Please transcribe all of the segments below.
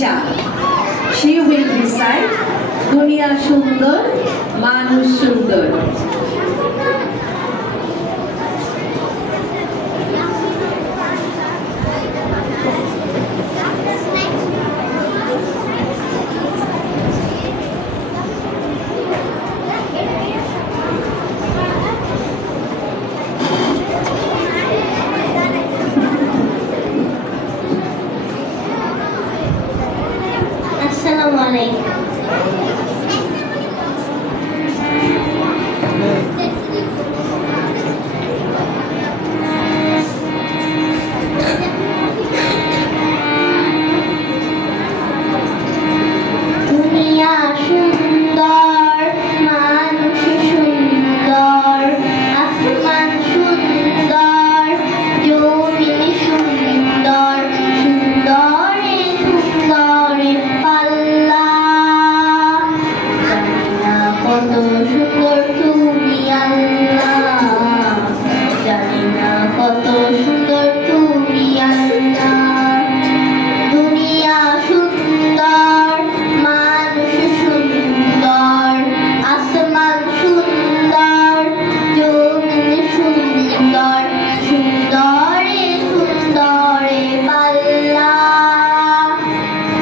child. She will recite দুনিয়া সুন্দর মানুষ সুন্দর. Assalamualaikum. দুনিয়া সুন্দর মানুষ সুন্দর আসমান সুন্দর জমিন সুন্দর সুন্দরে সুন্দরে পাল্লা জানি না কত সুন্দর তুমি আল্লাহ জানি না কত সুন্দর তুমি আল্লাহ দুনিয়া সুন্দর মানুষ সুন্দর আসমান সুন্দর জমিন সুন্দর সুন্দরে সুন্দরে পাল্লা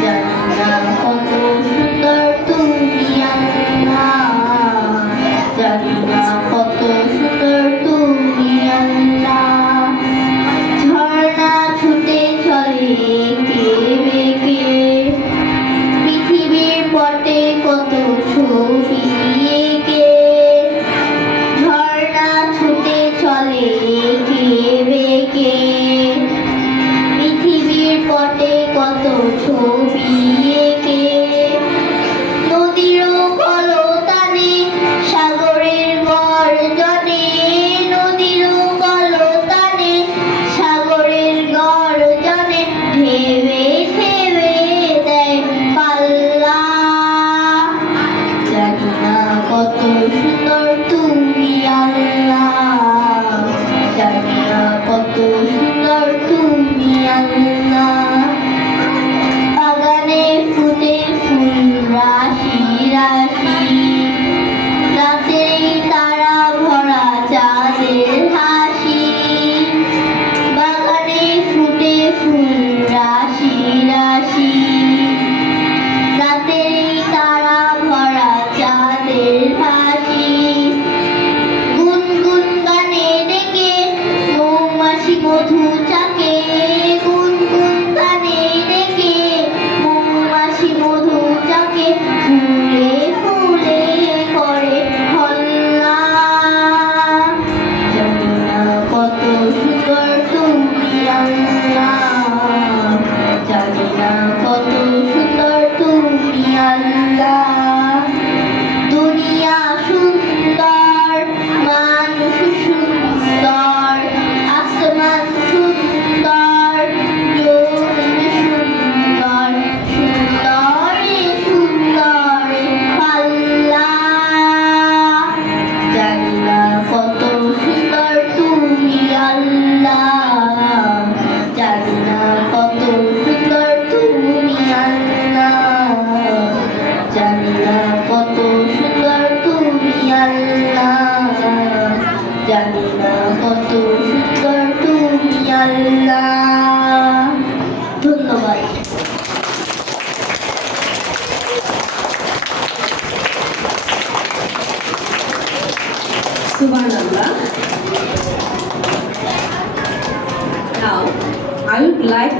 জানি না কত সুন্দর তুমি আল্লাহ জানি না কত সুন্দর তুমি আল্লাহ ঝর্ণা ছুটে চলে কে বেঁকে পৃথিবীর পটে কত ছবি এঁকে ঝর্ণা ছুটে চলে কে বেঁকে পৃথিবীর পটে কত ছবি এঁকে নদীর কলতানে সাগরের গর্জনে নদীর কলতানে সাগরের গর্জনে ঢেবে ঢেবে দেয় পাল্লা জানি না কত সুন্দর তুমি আল্লাহ জানি না কত সুন্দর তুমি আল্লাহ বাগানে ফুটে ফুল রাশি রাশি রাতেই তারা ভরা চাঁদের হাসি বাগানে ফুটে ফুল রাশি রাশি রাতেই তারা ভরা চাঁদের হাসি গুনগুন গানে ডেকে মৌমাছি মধু চাকে গুনগুন গানে ডেকে মৌমাছি মধু চাকে ফুলে ফুলে করে হল্লা জানি না কত সুন্দর তুমি আল্লাহ জানি না কত সুন্দর তুমি আল্লাহ দুনিয়া সুন্দর মানুষ সুন্দর আসমান সুন্দর জমিন সুন্দর সুন্দরে সুন্দরে পাল্লা জানি না কত সুন্দর তুমি আল্লাহ জানি না কত সুন্দর তুমি আল্লাহ জানি না কত সুন্দর তুমি আল্লাহ জানি না কত সুন্দর তুমি আল্লাহ ধন্যবাদ Subhanallah. Now, I would like